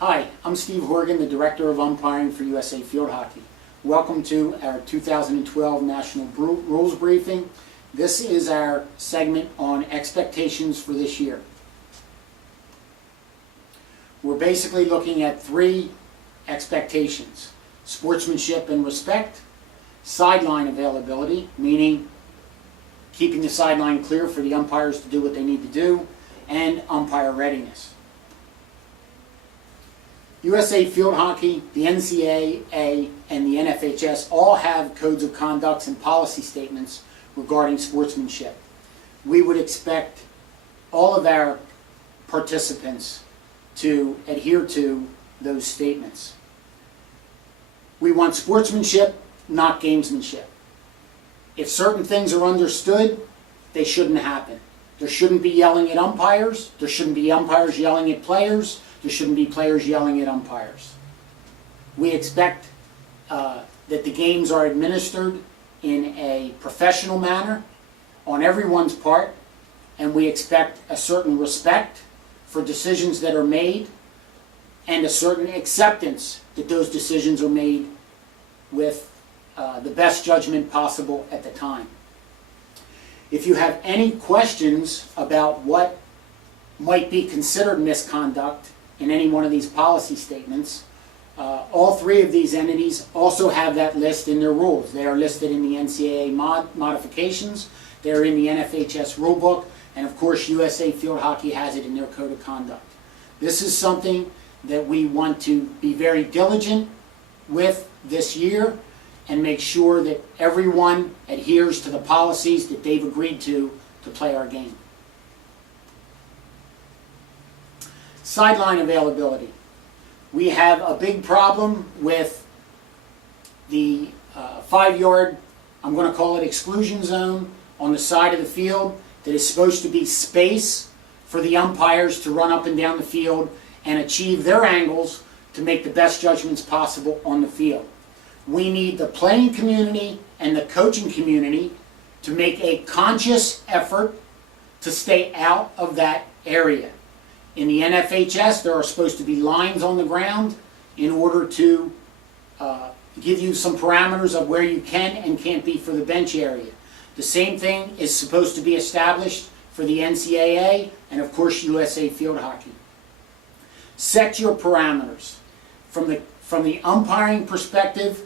Hi, I'm Steve Horgan, the Director of Umpiring for USA Field Hockey. Welcome to our 2012 National Rules Briefing. This is our segment on expectations for this year. We're basically looking at three expectations: sportsmanship and respect, sideline availability, meaning keeping the sideline clear for the umpires to do what they need to do, and umpire readiness. USA Field Hockey, the NCAA, and the NFHS all have codes of conduct and policy statements regarding sportsmanship. We would expect all of our participants to adhere to those statements. We want sportsmanship, not gamesmanship. If certain things are understood, they shouldn't happen. There shouldn't be yelling at umpires. There shouldn't be umpires yelling at players. There shouldn't be players yelling at umpires. We expect that the games are administered in a professional manner on everyone's part, and we expect a certain respect for decisions that are made and a certain acceptance that those decisions are made with the best judgment possible at the time. If you have any questions about what might be considered misconduct in any one of these policy statements, all three of these entities also have that list in their rules. They are listed in the NCAA modifications, they're in the NFHS rulebook, and of course USA Field Hockey has it in their code of conduct. This is something that we want to be very diligent with this year and make sure that everyone adheres to the policies that they've agreed to play our game. Sideline availability. We have a big problem with the 5-yard, I'm going to call it exclusion zone, on the side of the field that is supposed to be space for the umpires to run up and down the field and achieve their angles to make the best judgments possible on the field. We need the playing community and the coaching community to make a conscious effort to stay out of that area. In the NFHS, there are supposed to be lines on the ground in order to give you some parameters of where you can and can't be for the bench area. The same thing is supposed to be established for the NCAA and, of course, USA Field Hockey. Set your parameters. From the umpiring perspective,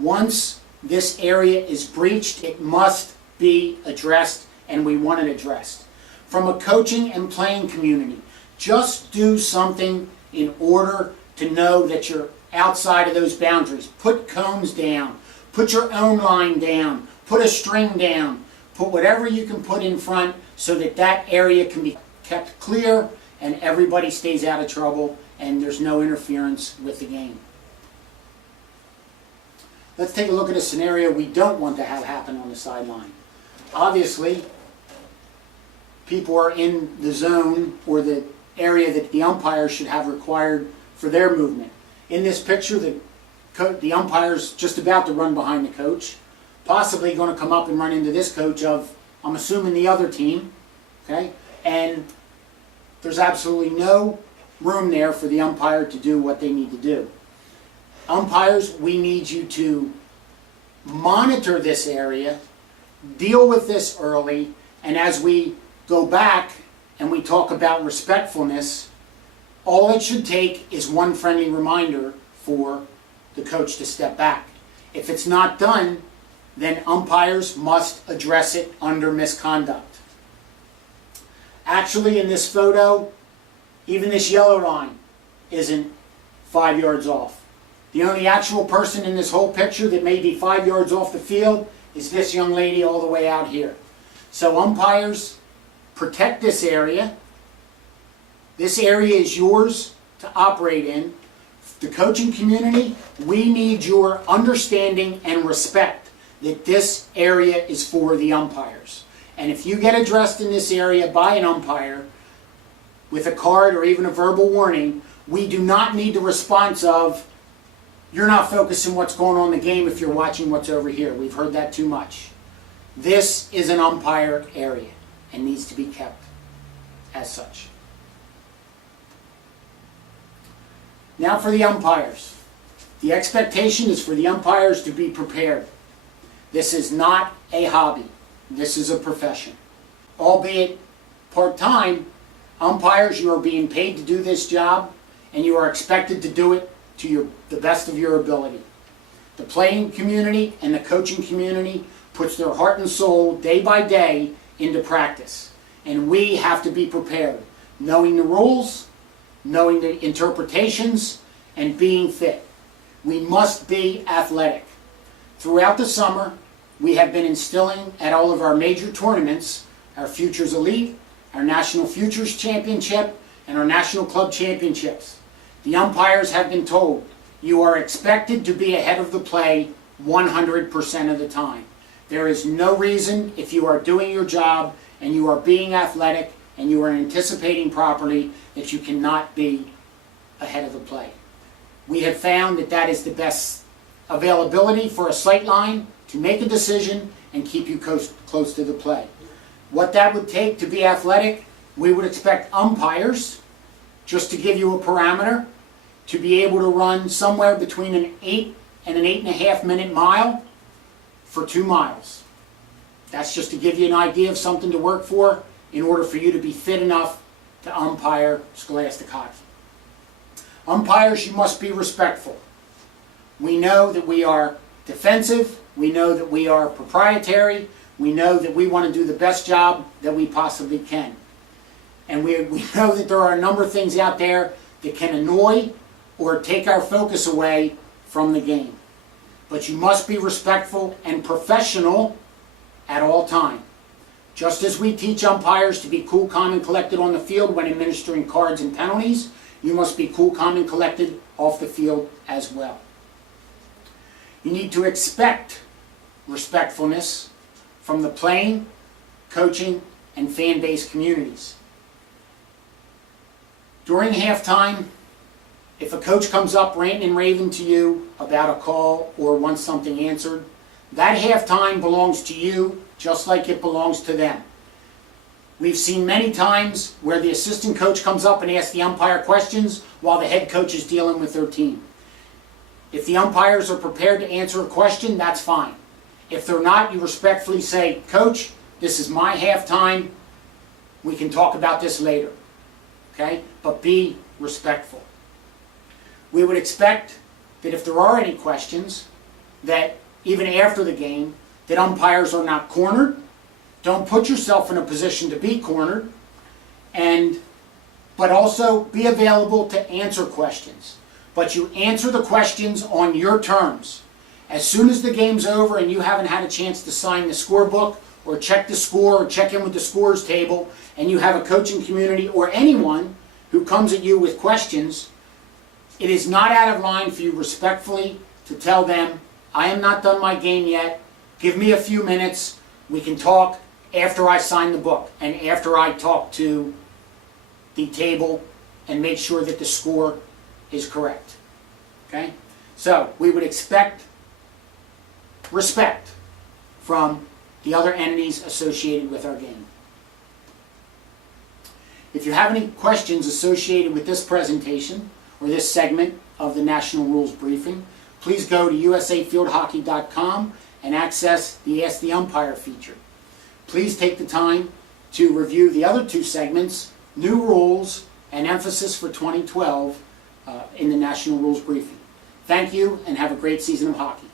once this area is breached, it must be addressed, and we want it addressed. From a coaching and playing community, just do something in order to know that you're outside of those boundaries. Put cones down, put your own line down, put a string down, put whatever you can put in front so that that area can be kept clear and everybody stays out of trouble and there's no interference with the game. Let's take a look at a scenario we don't want to have happen on the sideline. Obviously, people are in the zone or the area that the umpires should have required for their movement. In this picture, the umpire's just about to run behind the coach, possibly going to come up and run into this coach of, I'm assuming, the other team, okay? And there's absolutely no room there for the umpire to do what they need to do. Umpires, we need you to monitor this area, deal with this early, and as we go back and we talk about respectfulness, all it should take is one friendly reminder for the coach to step back. If it's not done, then umpires must address it under misconduct. Actually, in this photo, even this yellow line isn't 5 yards off. The only actual person in this whole picture that may be 5 yards off the field is this young lady all the way out here. So umpires, protect this area. This area is yours to operate in. The coaching community, we need your understanding and respect that this area is for the umpires. And if you get addressed in this area by an umpire with a card or even a verbal warning, we do not need the response of, you're not focusing what's going on in the game if you're watching what's over here. We've heard that too much. This is an umpire area and needs to be kept as such. Now for the umpires. The expectation is for the umpires to be prepared. This is not a hobby. This is a profession. Albeit part-time, umpires, you are being paid to do this job, and you are expected to do it to the best of your ability. The playing community and the coaching community puts their heart and soul day by day into practice. And we have to be prepared, knowing the rules, knowing the interpretations, and being fit. We must be athletic. Throughout the summer, we have been instilling at all of our major tournaments, our Futures Elite, our National Futures Championship, and our National Club Championships. The umpires have been told, you are expected to be ahead of the play 100% of the time. There is no reason, if you are doing your job and you are being athletic and you are anticipating properly, that you cannot be ahead of the play. We have found that that is the best availability for a sight line to make a decision and keep you close to the play. What that would take to be athletic, we would expect umpires, just to give you a parameter, to be able to run somewhere between an 8 and an 8.5 minute mile for 2 miles. That's just to give you an idea of something to work for in order for you to be fit enough to umpire scholastic hockey. Umpires, you must be respectful. We know that we are defensive, we know that we are proprietary, we know that we want to do the best job that we possibly can. And we know that there are a number of things out there that can annoy or take our focus away from the game. But you must be respectful and professional at all time. Just as we teach umpires to be cool, calm, and collected on the field when administering cards and penalties, you must be cool, calm, and collected off the field as well. You need to expect respectfulness from the playing, coaching, and fan base communities. During halftime, if a coach comes up ranting and raving to you about a call or wants something answered, that halftime belongs to you just like it belongs to them. We've seen many times where the assistant coach comes up and asks the umpire questions while the head coach is dealing with their team. If the umpires are prepared to answer a question, that's fine. If they're not, you respectfully say, Coach, this is my halftime. We can talk about this later. Okay? But be respectful. We would expect that if there are any questions, that even after the game, that umpires are not cornered. Don't put yourself in a position to be cornered. But also be available to answer questions. But you answer the questions on your terms. As soon as the game's over and you haven't had a chance to sign the scorebook or check the score or check in with the scores table, and you have a coaching community or anyone who comes at you with questions, it is not out of line for you respectfully to tell them, I am not done my game yet, give me a few minutes, we can talk after I sign the book and after I talk to the table and make sure that the score is correct. Okay? So we would expect respect from the other entities associated with our game. If you have any questions associated with this presentation or this segment of the National Rules Briefing, please go to usafieldhockey.com and access the Ask the Umpire feature. Please take the time to review the other 2 segments, New Rules and Emphasis for 2012 in the National Rules Briefing. Thank you and have a great season of hockey.